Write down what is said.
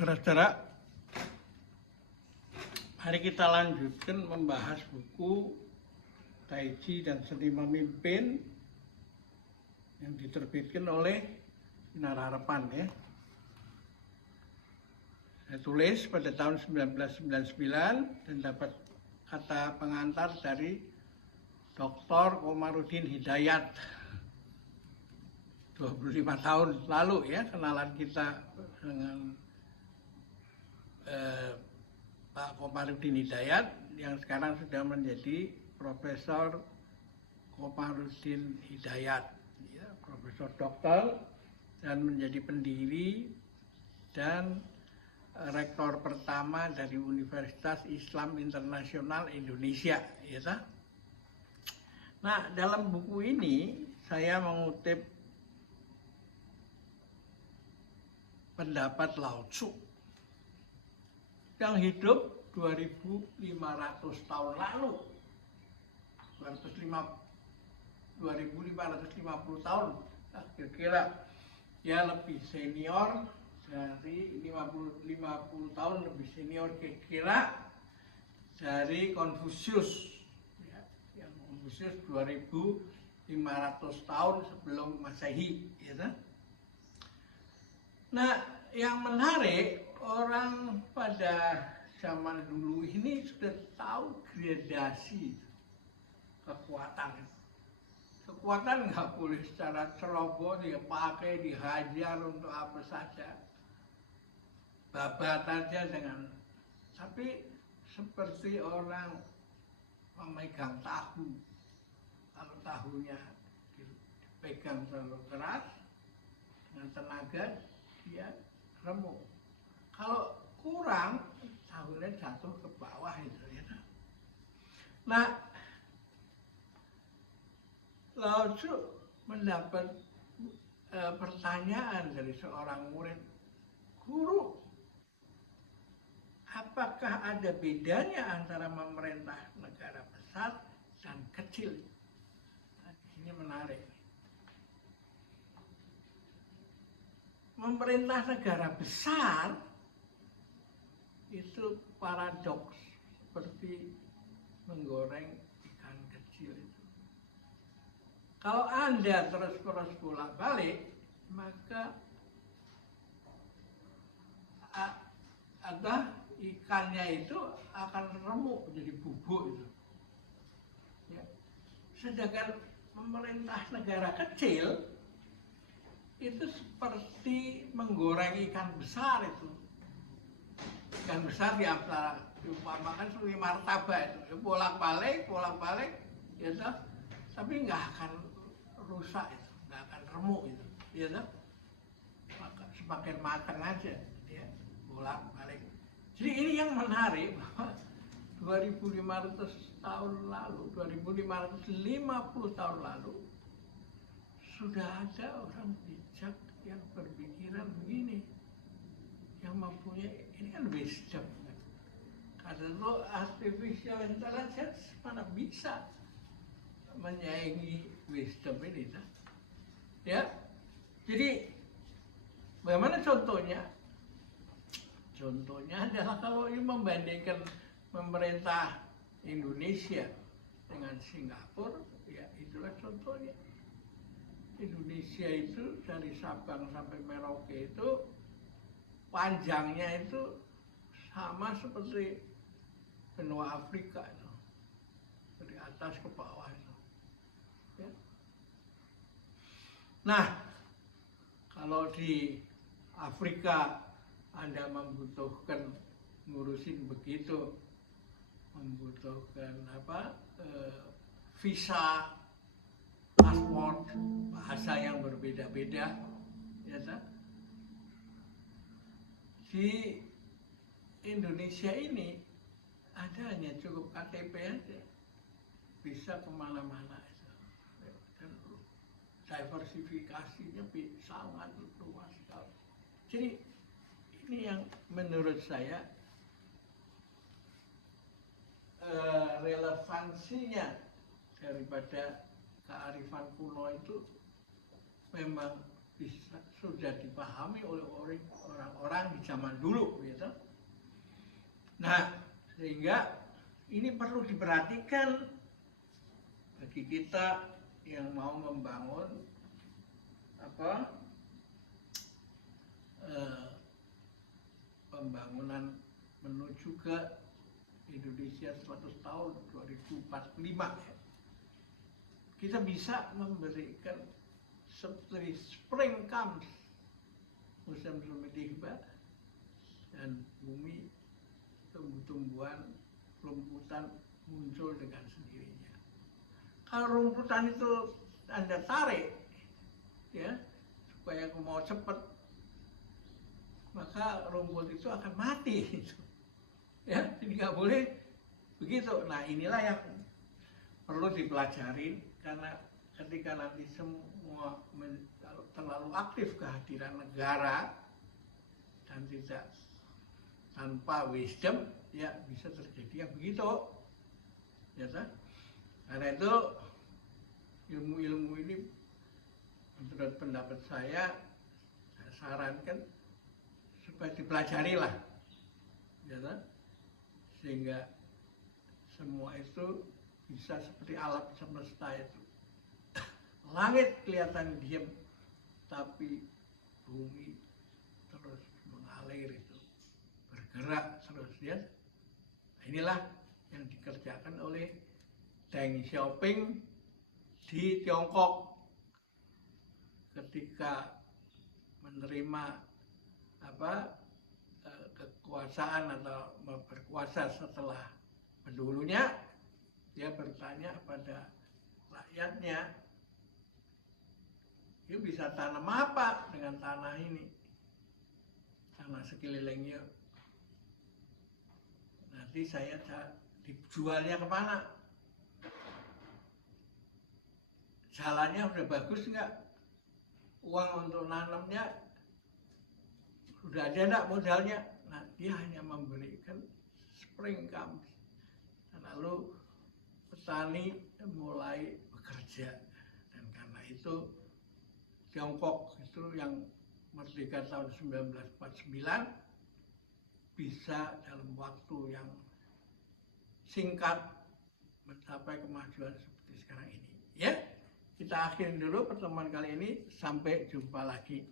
Saudara-saudara, mari kita lanjutkan membahas buku Taiji dan Seni Memimpin yang diterbitkan oleh Sinar Harapan ya. Saya tulis pada tahun 1999 dan dapat kata pengantar dari Dr. Komarudin Hidayat. 25 tahun lalu ya kenalan kita dengan Pak Komarudin Hidayat yang sekarang sudah menjadi Profesor Komarudin Hidayat, ya, Profesor Doktor dan menjadi pendiri dan rektor pertama dari Universitas Islam Internasional Indonesia, ya. Nah, dalam buku ini saya mengutip pendapat Lao Tzu yang hidup 2.500 tahun lalu, 2.550 tahun, nah, kira-kira ya lebih senior dari 50 tahun lebih senior kira-kira dari Konfusius, ya, yang Konfusius 2.500 tahun sebelum Masehi, ya. Nah, yang menarik, orang pada zaman dulu ini sudah tahu gradasi kekuatan. Kekuatan nggak boleh secara ceroboh dipakai, dihajar untuk apa saja, babat aja dengan. Tapi seperti orang memegang tahu, kalau tahunya dipegang terlalu keras dengan tenaga, dia remuk. Kalau kurang, tahunya jatuh ke bawah itu, ya. Nah, Lao Tzu mendapat pertanyaan dari seorang murid, guru, apakah ada bedanya antara memerintah negara besar dan kecil? Nah, ini menarik. Memerintah negara besar itu paradoks, seperti menggoreng ikan kecil itu. Kalau Anda terus-terus bolak-balik, maka ikannya itu akan remuk jadi bubuk itu. Ya. Sedangkan pemerintah negara kecil itu seperti menggoreng ikan besar itu. Ikan besar diumpamakan seperti martabak itu, bolak-balik, ya, tapi nggak akan rusak itu, nggak akan remuk itu, ya. Semakin matang aja, ya, bolak-balik. Jadi ini yang menarik bahwa 2.500 tahun lalu, 2.550 tahun lalu sudah ada orang bijak yang berpikiran begini, yang mempunyai, ini kan wisdom. Karena lo artificial intelligence mana bisa menyaingi wisdom ini, ya. Jadi bagaimana contohnya? Contohnya adalah kalau ini membandingkan pemerintah Indonesia dengan Singapura, ya itulah contohnya. Indonesia itu dari Sabang sampai Merauke itu panjangnya itu sama seperti benua Afrika itu, dari atas ke bawah itu, ya. Nah, kalau di Afrika Anda membutuhkan ngurusin begitu, membutuhkan visa, paspor, bahasa yang berbeda-beda, ya. Di Indonesia ini ada hanya cukup KTP aja, bisa kemana-mana itu. Dan diversifikasinya sangat luas sekali. Jadi ini yang menurut saya relevansinya daripada kearifan kuno itu memang sudah dipahami oleh orang-orang di zaman dulu, gitu. Nah, sehingga ini perlu diperhatikan bagi kita yang mau membangun pembangunan menuju ke Indonesia 100 tahun 2045 ya. Kita bisa memberikan seperti spring comes, musim semi tiba, dan bumi, tumbuh-tumbuhan, rumputan muncul dengan sendirinya. Kalau rumputan itu Anda tarik, ya, supaya aku mau cepat, maka rumput itu akan mati, gitu. Ya, jadi nggak boleh begitu. Nah, inilah yang perlu dipelajari, karena ketika nanti semua terlalu aktif kehadiran negara dan tidak tanpa wisdom, ya bisa terjadi yang begitu, ya kan? Karena itu ilmu-ilmu ini menurut pendapat saya sarankan supaya dipelajari lah, ya kan? Sehingga semua itu bisa seperti alam semesta itu. Langit kelihatan diam, tapi bumi terus mengalir itu, bergerak terus, ya. Nah, inilah yang dikerjakan oleh Deng Xiaoping di Tiongkok ketika menerima kekuasaan atau berkuasa setelah pendahulunya. Dia bertanya pada rakyatnya, "You bisa tanam apa dengan tanah ini? Tanah sekelilingnya. Nanti saya dijualnya kemana? Jalannya udah bagus nggak? Uang untuk nanamnya sudah ada nggak modalnya?" Nah, dia hanya memberikan spring comes. Lalu petani mulai bekerja, dan karena itu Tiongkok itu yang merdeka tahun 1949 bisa dalam waktu yang singkat mencapai kemajuan seperti sekarang ini. Ya, kita akhiri dulu pertemuan kali ini. Sampai jumpa lagi.